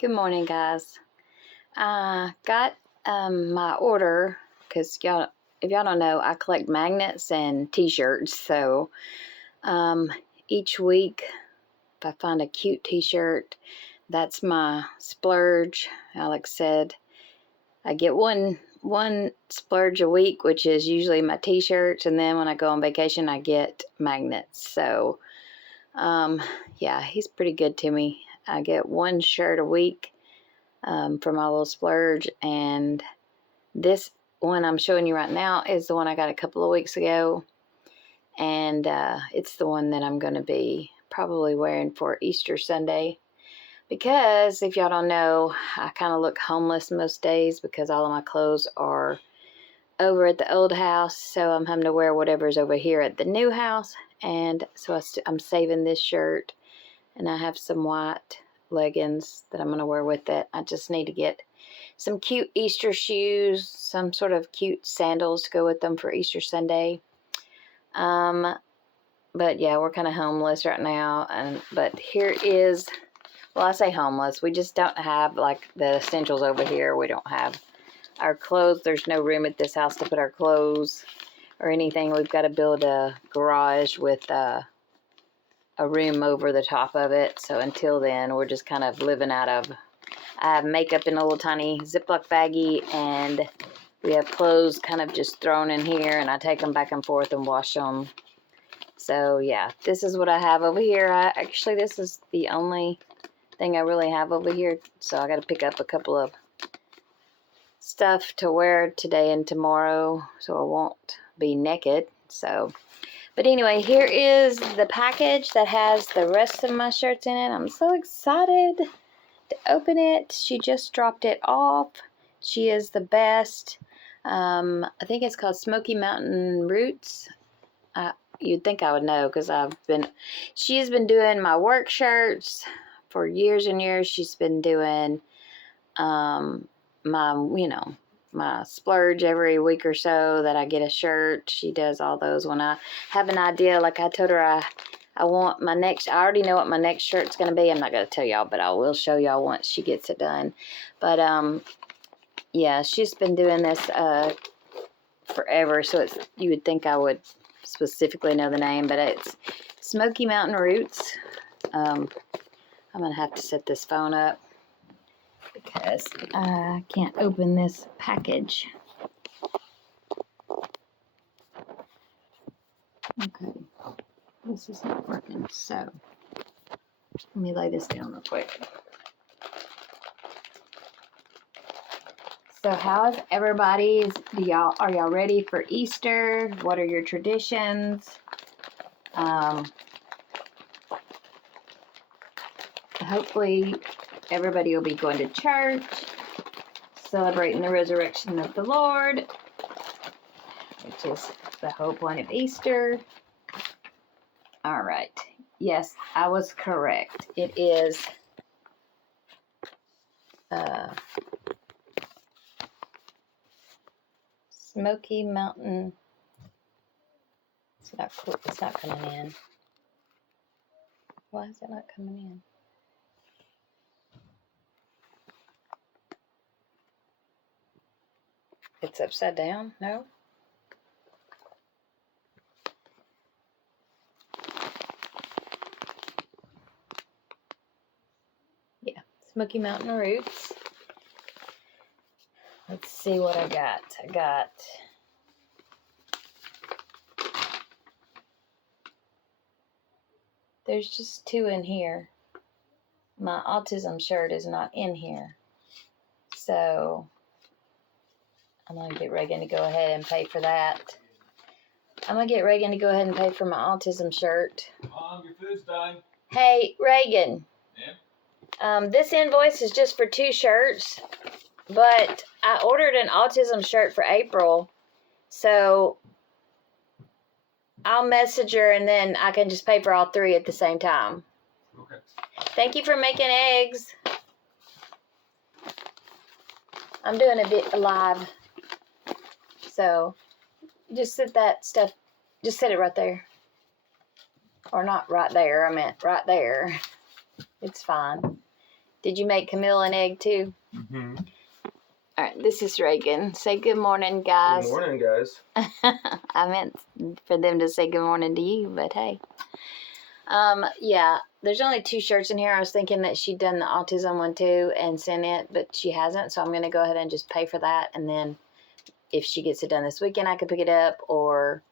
Good morning, guys. I got my order because if y'all don't know, I collect magnets and t-shirts. So each week, if I find a cute t-shirt, that's my splurge. Alex said I get one splurge a week, which is usually my t-shirts, and then when I go on vacation, I get magnets. So yeah, he's pretty good to me. I get one shirt a week for my little splurge, and this one I'm showing you right now is the one I got a couple of weeks ago, and it's the one that I'm going to be probably wearing for Easter Sunday, because if y'all don't know, I kind of look homeless most days because all of my clothes are over at the old house, so I'm having to wear whatever's over here at the new house. And so I'm saving this shirt, and I have some white leggings that I'm going to wear with it. I just need to get some cute Easter shoes, some sort of cute sandals to go with them for Easter Sunday. But yeah, we're kind of homeless right now. But here is, well, I say homeless. We just don't have like the essentials over here. We don't have our clothes. There's no room at this house to put our clothes or anything. We've got to build a garage with a room over the top of it. So until then, we're just kind of living out of, I have makeup in a little tiny Ziploc baggie, and we have clothes kind of just thrown in here, and I take them back and forth and wash them. So yeah, this is what I have over here. Actually, this is the only thing I really have over here. So I got to pick up a couple of stuff to wear today and tomorrow, so I won't be naked. So, but anyway, here is the package that has the rest of my shirts in it. I'm so excited to open it. She just dropped it off. She is the best. I think it's called Smoky Mountain Roots. You'd think I would know because she's been doing my work shirts for years and years. She's been doing my splurge every week or so that I get a shirt. She does all those when I have an idea. Like I told her I want my next, I already know what my next shirt's going to be. I'm not going to tell y'all, but I will show y'all once she gets it done. But yeah, she's been doing this forever, so you would think I would specifically know the name, but it's Smoky Mountain Roots. I'm going to have to set this phone up because I can't open this package. Okay, this is not working, so let me lay this down real quick. So how is everybody's? Are y'all ready for Easter? What are your traditions? Hopefully everybody will be going to church, celebrating the resurrection of the Lord, which is the whole point of Easter. All right. Yes, I was correct. It is Smoky Mountain. It's not cool. It's not coming in. Why is it not coming in? It's upside down? No? Yeah, Smoky Mountain Roots. Let's see what I got. There's just two in here. My autism shirt is not in here. So I'm going to get Reagan to go ahead and pay for that. I'm going to get Reagan to go ahead and pay for my autism shirt. Mom, your food's done. Hey, Reagan. Yeah? This invoice is just for 2 shirts, but I ordered an autism shirt for April, so I'll message her and then I can just pay for all 3 at the same time. Okay. Thank you for making eggs. I'm doing a bit live, so just set that stuff, just set it right there. Or not right there, I meant right there. It's fine. Did you make Camille an egg too? Mm-hmm. All right, this is Reagan. Say good morning, guys. Good morning, guys. I meant for them to say good morning to you, but hey. Yeah, there's only 2 shirts in here. I was thinking that she'd done the autism one too and sent it, but she hasn't. So I'm going to go ahead and just pay for that. And then if she gets it done this weekend, I can pick it up. Or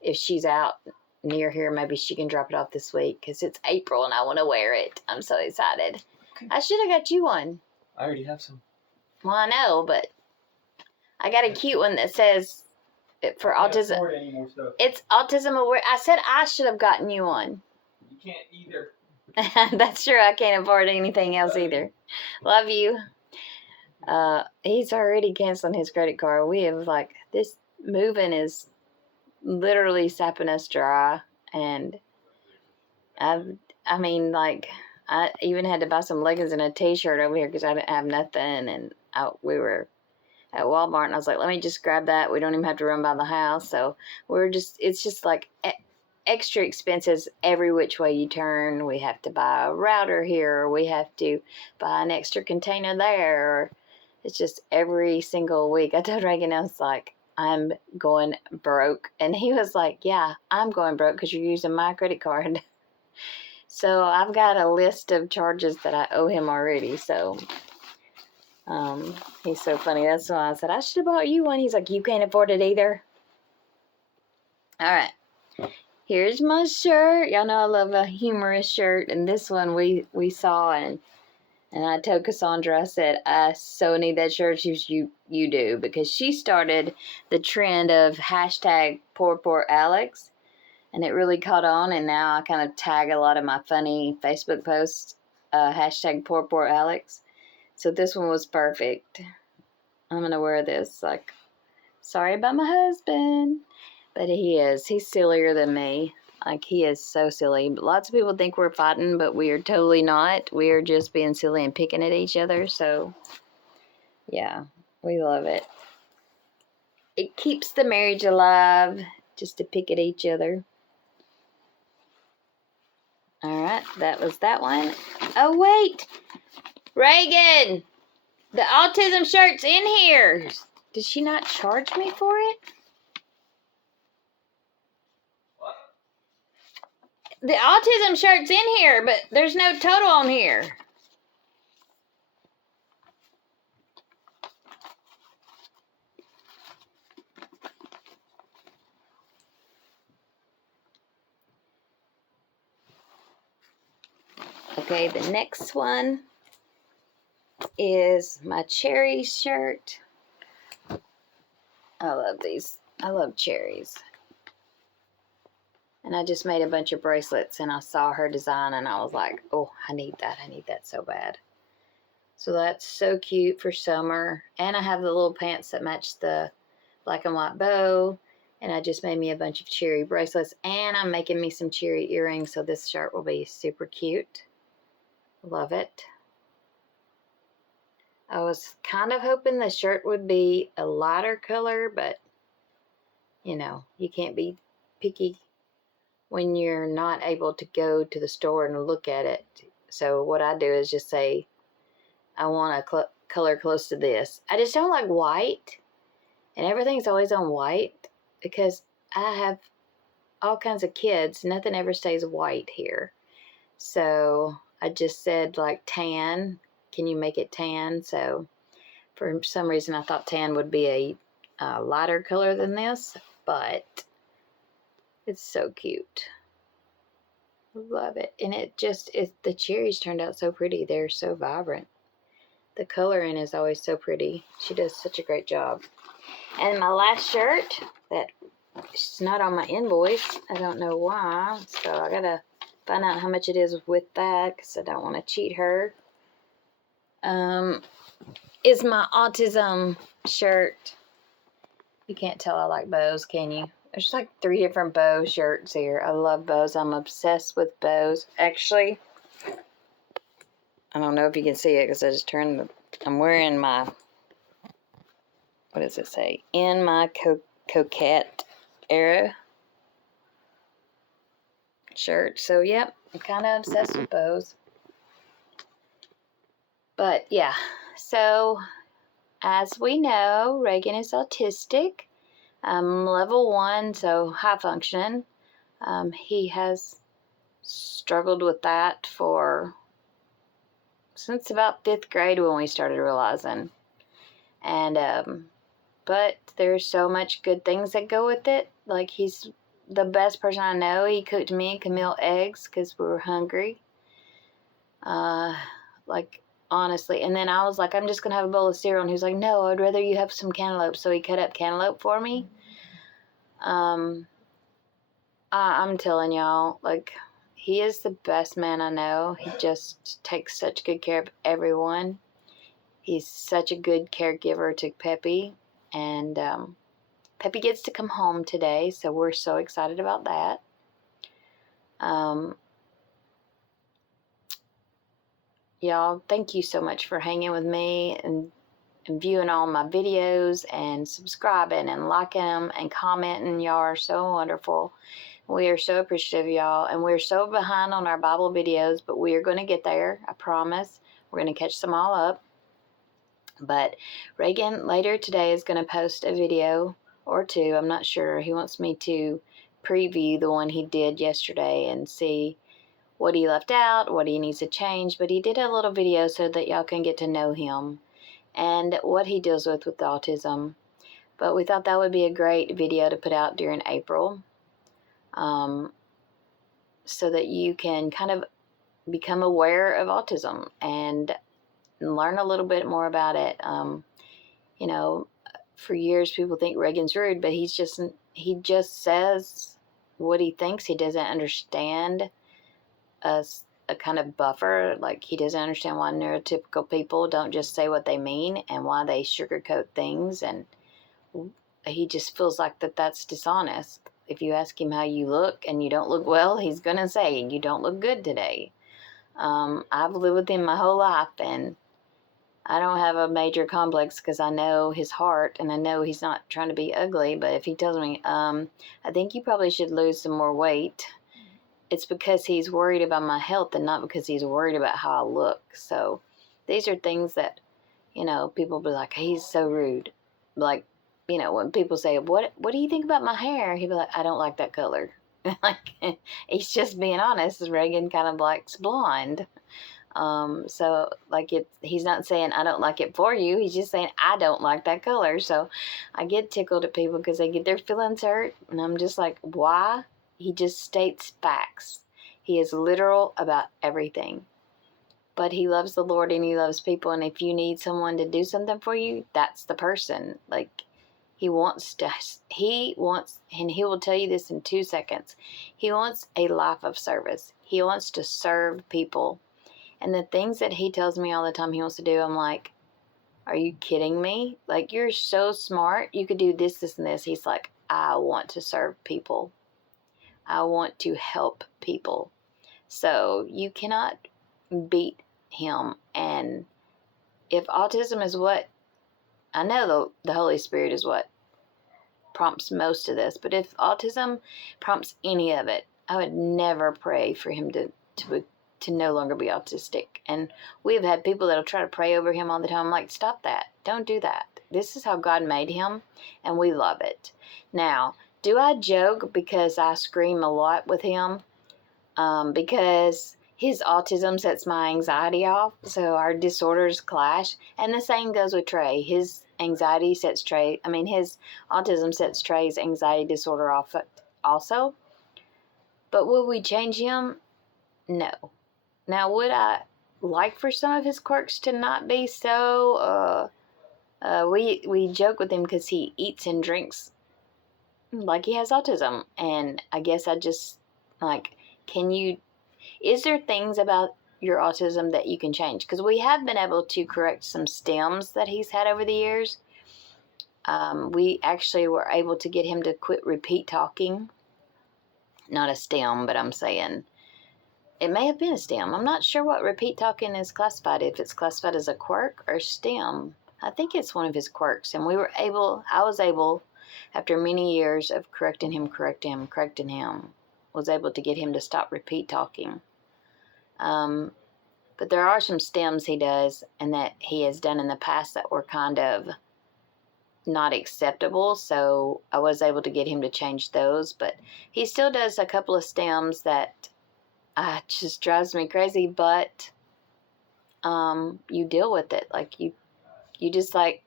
if she's out near here, maybe she can drop it off this week because it's April and I want to wear it. I'm so excited. Okay. I should have got you one. I already have some. Well, I know, but I got a cute one that says for I can't autism. afford any more stuff. It's autism aware. I said I should have gotten you one. You can't either. That's true. I can't afford anything else either. Love you. He's already canceling his credit card. We have this moving is literally sapping us dry, and I even had to buy some leggings and a t-shirt over here because I didn't have nothing, and we were at Walmart, and I was like, let me just grab that. We don't even have to run by the house, so it's just like extra expenses every which way you turn. We have to buy a router here, or we have to buy an extra container there, or it's just every single week. I told Reagan, I was like, I'm going broke. And he was like, yeah, I'm going broke because you're using my credit card. So I've got a list of charges that I owe him already. So he's so funny. That's why I said, I should have bought you one. He's like, you can't afford it either. All right. Here's my shirt. Y'all know I love a humorous shirt. And this one we saw, and I told Cassandra, I said, I so need that shirt. She was, you do. Because she started the trend of hashtag poor Alex. And it really caught on. And now I kind of tag a lot of my funny Facebook posts, hashtag poor Alex. So this one was perfect. I'm going to wear this. Like, sorry about my husband. But he's sillier than me. Like, he is so silly. Lots of people think we're fighting, but we are totally not. We are just being silly and picking at each other. So, yeah, we love it. It keeps the marriage alive just to pick at each other. All right, that was that one. Oh, wait. Reagan, the autism shirt's in here. Did she not charge me for it? What? The autism shirt's in here, but there's no total on here. Okay, the next one is my cherry shirt. I love these. I love cherries. And I just made a bunch of bracelets, and I saw her design, and I was like, oh, I need that. I need that so bad. So that's so cute for summer. And I have the little pants that match the black and white bow. And I just made me a bunch of cherry bracelets. And I'm making me some cherry earrings, so this shirt will be super cute. Love it. I was kind of hoping the shirt would be a lighter color, but, you know, you can't be picky when you're not able to go to the store and look at it. So what I do is just say, I want a color close to this. I just don't like white, and everything's always on white because I have all kinds of kids. Nothing ever stays white here. So I just said, like, tan. Can you make it tan? So for some reason I thought tan would be a lighter color than this, but it's so cute. Love it. And the cherries turned out so pretty. They're so vibrant. The coloring is always so pretty. She does such a great job. And my last shirt, that it's not on my invoice. I don't know why. So I gotta find out how much it is with that because I don't want to cheat her. Is my autism shirt. You can't tell I like bows, can you? There's like 3 different bow shirts here. I love bows. I'm obsessed with bows. Actually, I don't know if you can see it because I just I'm wearing my, what does it say? In my coquette era shirt. So, yep, I'm kind of obsessed with bows. But yeah, so as we know, Reagan is autistic, level 1, so high functioning. He has struggled with that since about 5th grade when we started realizing. And but there's so much good things that go with it. Like, he's the best person I know. He cooked me and Camille eggs because we were hungry. Like, honestly. And then I was like, I'm just going to have a bowl of cereal. And he was like, no, I'd rather you have some cantaloupe. So he cut up cantaloupe for me. I'm telling y'all, like, he is the best man I know. He just takes such good care of everyone. He's such a good caregiver to Peppy. And Peppy gets to come home today, so we're so excited about that. Y'all, thank you so much for hanging with me and viewing all my videos and subscribing and liking them and commenting. Y'all are so wonderful. We are so appreciative of y'all, and we're so behind on our Bible videos, but we are going to get there. I promise. We're going to catch them all up. But Reagan later today is going to post a video or two. I'm not sure. He wants me to preview the one he did yesterday and see what he left out, what he needs to change. But he did a little video so that y'all can get to know him and what he deals with autism. But we thought that would be a great video to put out during April, so that you can kind of become aware of autism and learn a little bit more about it. You know, for years people think Reagan's rude, but he just says what he thinks. He doesn't understand a kind of buffer. Like, he doesn't understand why neurotypical people don't just say what they mean and why they sugarcoat things. And he just feels like that's dishonest. If you ask him how you look and you don't look well, he's going to say, you don't look good today. I've lived with him my whole life, and I don't have a major complex because I know his heart, and I know he's not trying to be ugly. But if he tells me, I think you probably should lose some more weight, it's because he's worried about my health and not because he's worried about how I look. So these are things that, people be like, he's so rude. Like, when people say, what do you think about my hair? He'd be like, I don't like that color. Like, he's just being honest. Reagan kind of likes blonde. So like, he's not saying I don't like it for you. He's just saying I don't like that color. So I get tickled at people because they get their feelings hurt, and I'm just like, why? He just states facts. He is literal about everything. But he loves the Lord and he loves people, and if you need someone to do something for you, that's the person. Like, he wants, and he will tell you this in 2 seconds. He wants a life of service. He wants to serve people. And the things that he tells me all the time he wants to do, I'm like, are you kidding me? Like, you're so smart. You could do this, this, and this. He's like, I want to serve people. I want to help people. So you cannot beat him. And if autism is what, I know the Holy Spirit is what prompts most of this, but if autism prompts any of it, I would never pray for him to no longer be autistic. And we've had people that'll try to pray over him all the time. I'm like, stop that. Don't do that. This is how God made him, and we love it. Now, do I joke because I scream a lot with him? Because his autism sets my anxiety off, so our disorders clash. And the same goes with Trey. His anxiety sets Trey, his autism sets Trey's anxiety disorder off also. But will we change him? No. Now, would I like for some of his quirks to not be so, we joke with him because he eats and drinks like he has autism. And I guess I just, like, is there things about your autism that you can change? Because we have been able to correct some stems that he's had over the years. We actually were able to get him to quit repeat talking. Not a stem, but I'm saying it may have been a stem. I'm not sure what repeat talking is classified, if it's classified as a quirk or stem. I think it's one of his quirks. And I was able, after many years of correcting him, was able to get him to stop repeat talking. But there are some stems he does and that he has done in the past that were kind of not acceptable. So I was able to get him to change those. But he still does a couple of stems that just drives me crazy. But you deal with it. Like you just like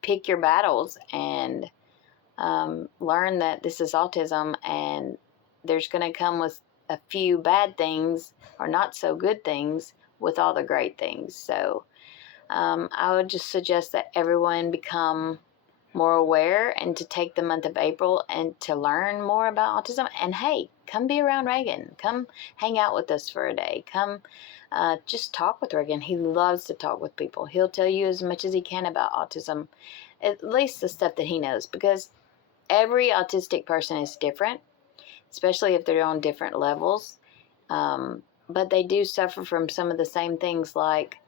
pick your battles and learn that this is autism and there's going to come with a few bad things or not so good things with all the great things. So I would just suggest that everyone become more aware and to take the month of April and to learn more about autism. And hey, come be around Reagan. Come hang out with us for a day. Come just talk with Reagan. He loves to talk with people. He'll tell you as much as he can about autism, at least the stuff that he knows, because every autistic person is different, especially if they're on different levels. But they do suffer from some of the same things. Like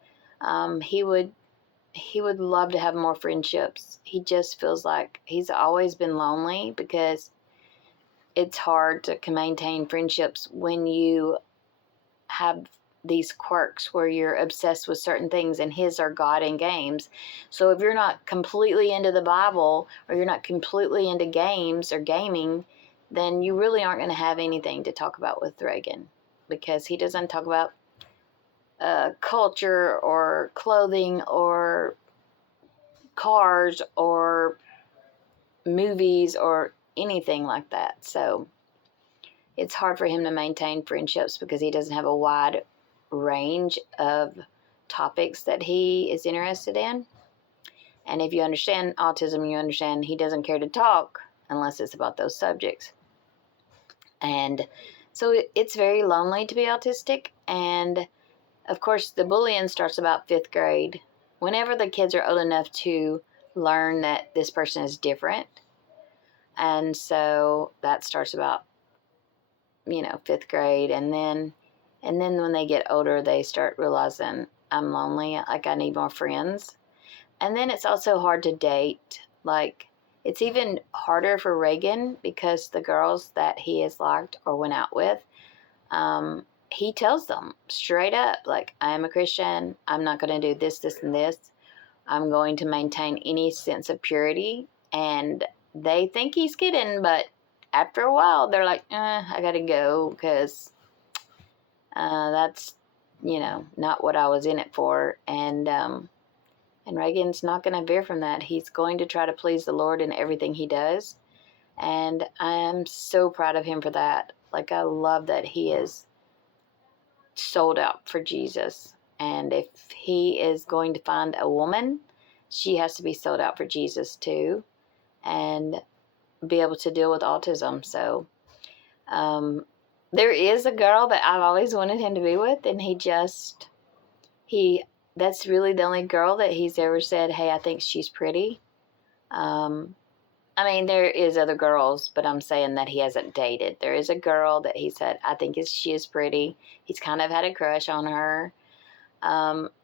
he would love to have more friendships. He just feels like he's always been lonely because it's hard to maintain friendships when you have these quirks where you're obsessed with certain things, and his are God and games. So if you're not completely into the Bible or you're not completely into games or gaming, then you really aren't going to have anything to talk about with Reagan, because he doesn't talk about culture or clothing or cars or movies or anything like that. So it's hard for him to maintain friendships because he doesn't have a wide range of topics that he is interested in. And if you understand autism, you understand he doesn't care to talk unless it's about those subjects. And so it's very lonely to be autistic. And of course, the bullying starts about 5th grade. Whenever the kids are old enough to learn that this person is different. And so that starts about, 5th grade. And then when they get older, they start realizing I'm lonely, like I need more friends. And then it's also hard to date. Like, it's even harder for Reagan because the girls that he has liked or went out with, he tells them straight up, like, I am a Christian. I'm not going to do this, this, and this. I'm going to maintain any sense of purity. And they think he's kidding, but after a while, they're like, I got to go because that's, not what I was in it for. And Reagan's not going to veer from that. He's going to try to please the Lord in everything he does. And I am so proud of him for that. Like, I love that he is sold out for Jesus. And if he is going to find a woman, she has to be sold out for Jesus too, and be able to deal with autism. So there is a girl that I've always wanted him to be with, and that's really the only girl that he's ever said, hey, I think she's pretty. I mean, there is other girls, but I'm saying that he hasn't dated. There is a girl that he said, I think she is pretty. He's kind of had a crush on her.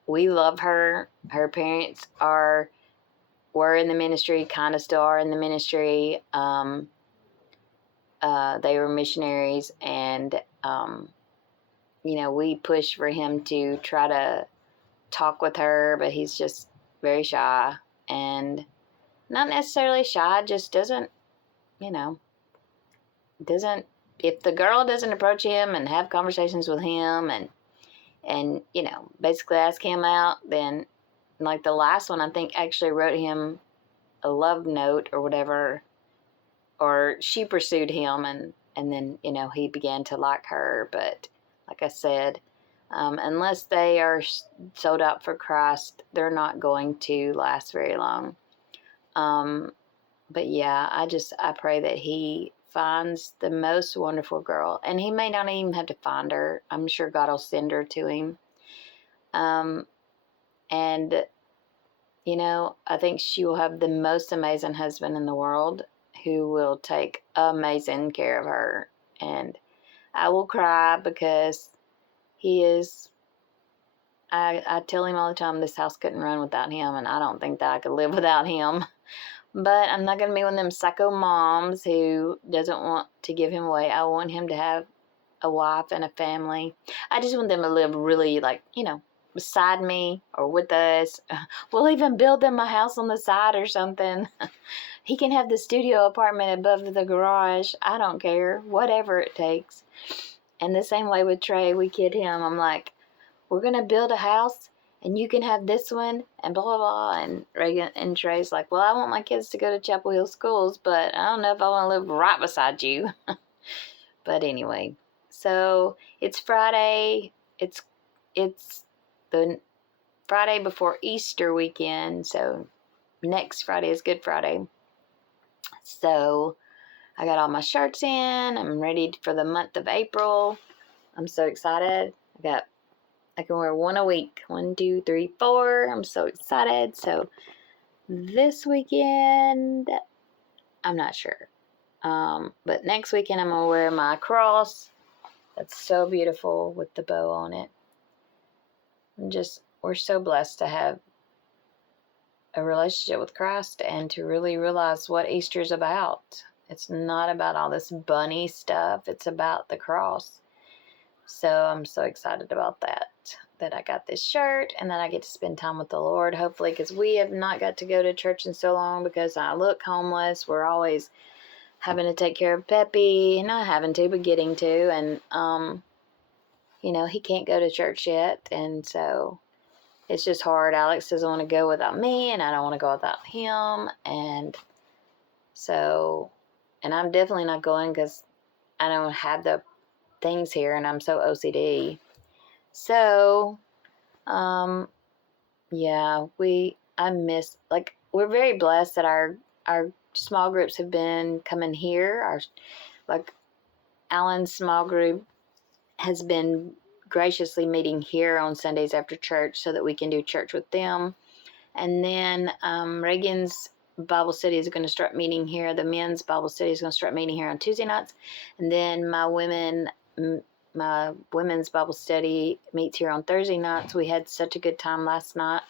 We love her. Her parents were in the ministry, kind of still are in the ministry. They were missionaries, and, we pushed for him to try to talk with her, but he's just very shy, and not necessarily shy, just doesn't, if the girl doesn't approach him and have conversations with him and basically ask him out, then, like the last one, I think actually wrote him a love note or whatever, or she pursued him, and then, he began to like her. But like I said, unless they are sold out for Christ, they're not going to last very long. But yeah, I pray that he finds the most wonderful girl, and he may not even have to find her. I'm sure God will send her to him. And, I think she will have the most amazing husband in the world who will take amazing care of her. And I will cry because he is, I tell him all the time, this house couldn't run without him, and I don't think that I could live without him. But I'm not going to be one of them psycho moms who doesn't want to give him away. I want him to have a wife and a family. I just want them to live really, like, beside me or with us. We'll even build them a house on the side or something. He can have the studio apartment above the garage. I don't care. Whatever it takes. And the same way with Trey, we kid him. I'm like, we're going to build a house and you can have this one and blah, blah, blah. And Reagan and Trey's like, well, I want my kids to go to Chapel Hill schools, but I don't know if I want to live right beside you. But anyway, so it's Friday. It's the Friday before Easter weekend. So next Friday is Good Friday. So I got all my shirts in. I'm ready for the month of April. I'm so excited. I can wear one a week. 1, 2, 3, 4. I'm so excited. So this weekend, I'm not sure. But next weekend I'm going to wear my cross. That's so beautiful with the bow on it. We're so blessed to have a relationship with Christ and to really realize what Easter is about. It's not about all this bunny stuff. It's about the cross. So I'm so excited about that I got this shirt and that I get to spend time with the Lord, hopefully, because we have not got to go to church in so long because I look homeless. We're always having to take care of Peppy, not having to, but getting to, and, he can't go to church yet, and so it's just hard. Alex doesn't want to go without me, and I don't want to go without him, and so, and I'm definitely not going because I don't have the things here, and I'm so OCD. So, yeah, we're very blessed that our small groups have been coming here. Alan's small group has been graciously meeting here on Sundays after church so that we can do church with them. And then Reagan's Bible study is going to start meeting here. The men's Bible study is going to start meeting here on Tuesday nights. And then my women's Bible study meets here on Thursday nights. We had such a good time last night.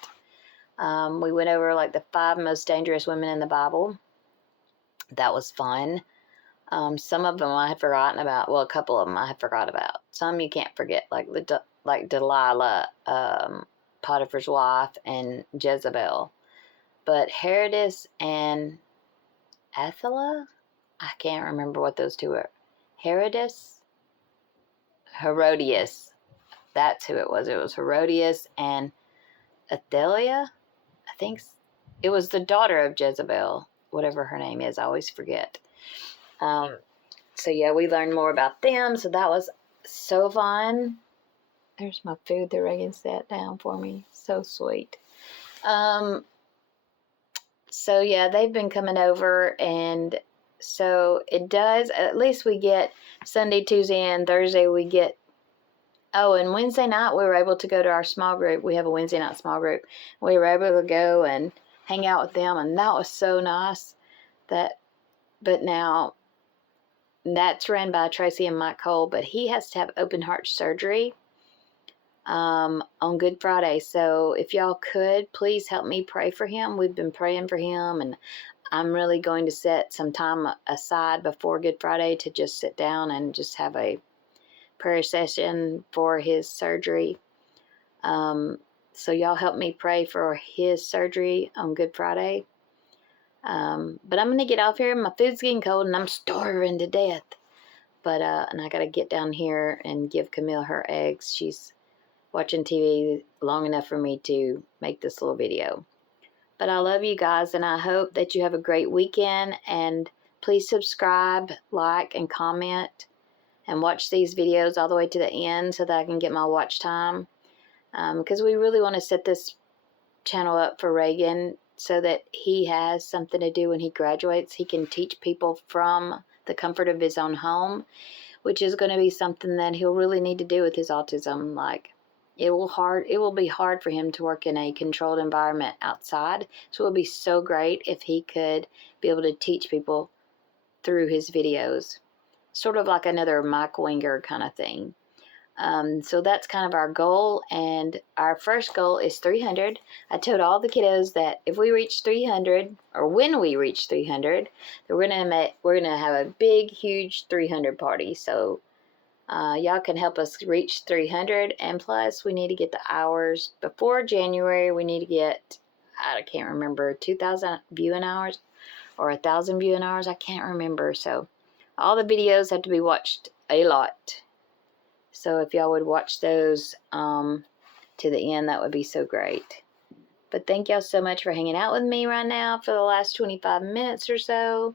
We went over like the 5 most dangerous women in the Bible. That was fun. Some of them I had forgotten about. Well, a couple of them I had forgot about. Some you can't forget, like Delilah, Potiphar's wife, and Jezebel. But Herodes and Athaliah, I can't remember what those two were. Herodias. That's who it was. It was Herodias and Athaliah. I think it was the daughter of Jezebel, whatever her name is. I always forget. So yeah, we learned more about them. So that was so fun. There's my food that Reagan sat down for me. So sweet. So yeah, they've been coming over, and so it does, at least we get Sunday, Tuesday, and Thursday we get, and Wednesday night we were able to go to our small group. We have a Wednesday night small group. We were able to go and hang out with them, and that was so nice. But now that's run by Tracy and Mike Cole, but he has to have open heart surgery on Good Friday. So if y'all could, please help me pray for him. We've been praying for him, and I'm really going to set some time aside before Good Friday to just sit down and just have a prayer session for his surgery. So y'all help me pray for his surgery on Good Friday. But I'm going to get off here. My food's getting cold and I'm starving to death. But, and I got to get down here and give Camille her eggs. She's watching TV long enough for me to make this little video. But I love you guys, and I hope that you have a great weekend. And please subscribe, like, and comment, and watch these videos all the way to the end so that I can get my watch time. Because we really want to set this channel up for Reagan so that he has something to do when he graduates. He can teach people from the comfort of his own home, which is going to be something that he'll really need to do with his autism. Like, it will be hard for him to work in a controlled environment outside. So it would be so great if he could be able to teach people through his videos, sort of like another Mike Winger kind of thing. So that's kind of our goal, and our first goal is 300. I told all the kiddos that if we reach 300, or when we reach 300, we're gonna have a big, huge 300 party. So Y'all can help us reach 300, and plus we need to get the hours before January. We need to get, I can't remember, 2,000 viewing hours or 1,000 viewing hours. I can't remember. So all the videos have to be watched a lot. So if y'all would watch those to the end, that would be so great. But thank y'all so much for hanging out with me right now for the last 25 minutes or so.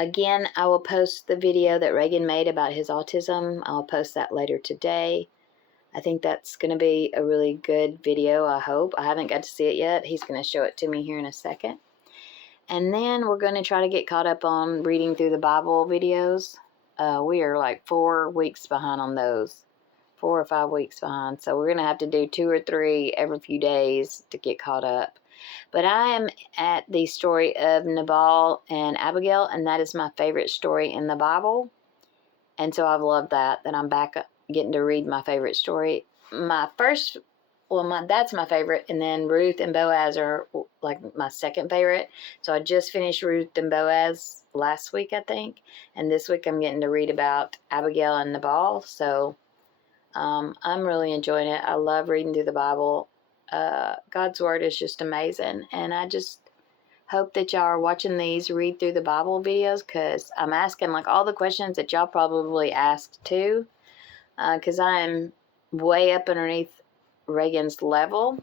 Again, I will post the video that Reagan made about his autism. I'll post that later today. I think that's going to be a really good video, I hope. I haven't got to see it yet. He's going to show it to me here in a second. And then we're going to try to get caught up on reading through the Bible videos. We are like 4 weeks behind on those. 4 or 5 weeks behind. So we're going to have to do 2 or 3 every few days to get caught up. But I am at the story of Nabal and Abigail, and that is my favorite story in the Bible. And so I've loved that I'm back getting to read my favorite story. That's my favorite, and then Ruth and Boaz are like my second favorite. So I just finished Ruth and Boaz last week, I think, and this week I'm getting to read about Abigail and Nabal. So I'm really enjoying it. I love reading through the Bible. God's word is just amazing, and I just hope that y'all are watching these read through the Bible videos, because I'm asking like all the questions that y'all probably asked too, because I'm way up underneath Reagan's level,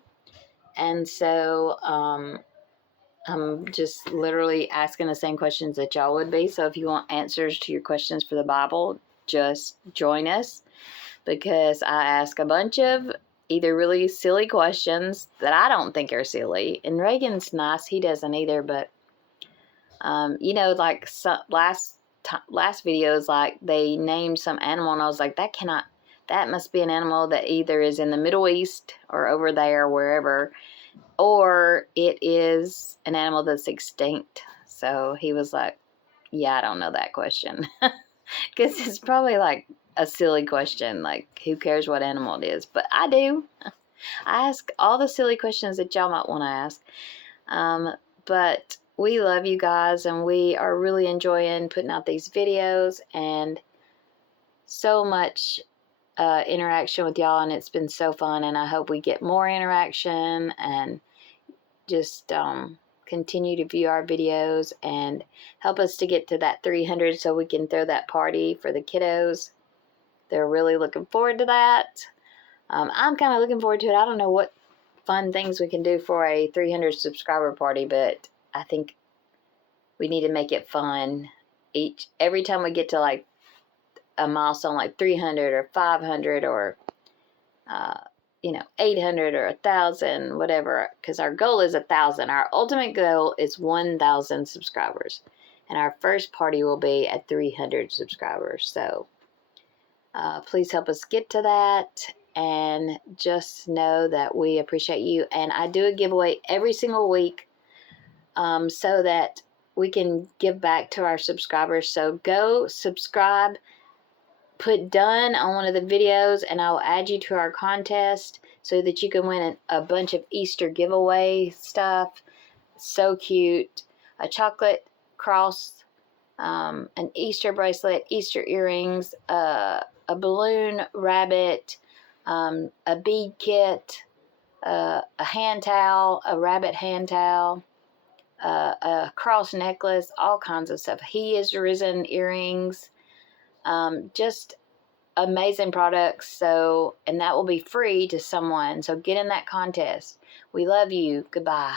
and so I'm just literally asking the same questions that y'all would be. So if you want answers to your questions for the Bible, just join us, because I ask a bunch of either really silly questions that I don't think are silly, and Reagan's nice, he doesn't either, but like last videos, like they named some animal, and I was like, that must be an animal that either is in the Middle East or over there, wherever, or it is an animal that's extinct. So he was like, yeah, I don't know that question. Because it's probably like a silly question, like who cares what animal it is? But I do. I ask all the silly questions that y'all might want to ask. But we love you guys, and we are really enjoying putting out these videos, and so much interaction with y'all, and it's been so fun, and I hope we get more interaction, and just continue to view our videos and help us to get to that 300 so we can throw that party for the kiddos. They're really looking forward to that. I'm kind of looking forward to it. I don't know what fun things we can do for a 300 subscriber party, but I think we need to make it fun. Every time we get to like a milestone, like 300 or 500 or 800 or 1,000, whatever, because our goal is 1,000. Our ultimate goal is 1,000 subscribers, and our first party will be at 300 subscribers. So please help us get to that, and just know that we appreciate you. And I do a giveaway every single week so that we can give back to our subscribers. So go subscribe, put done on one of the videos, and I'll add you to our contest so that you can win a bunch of Easter giveaway stuff. So cute. A chocolate cross, an Easter bracelet, Easter earrings, a balloon rabbit, a bead kit, a hand towel, a rabbit hand towel, a cross necklace, all kinds of stuff. He is risen earrings. Just amazing products. So, and that will be free to someone. So get in that contest. We love you. Goodbye.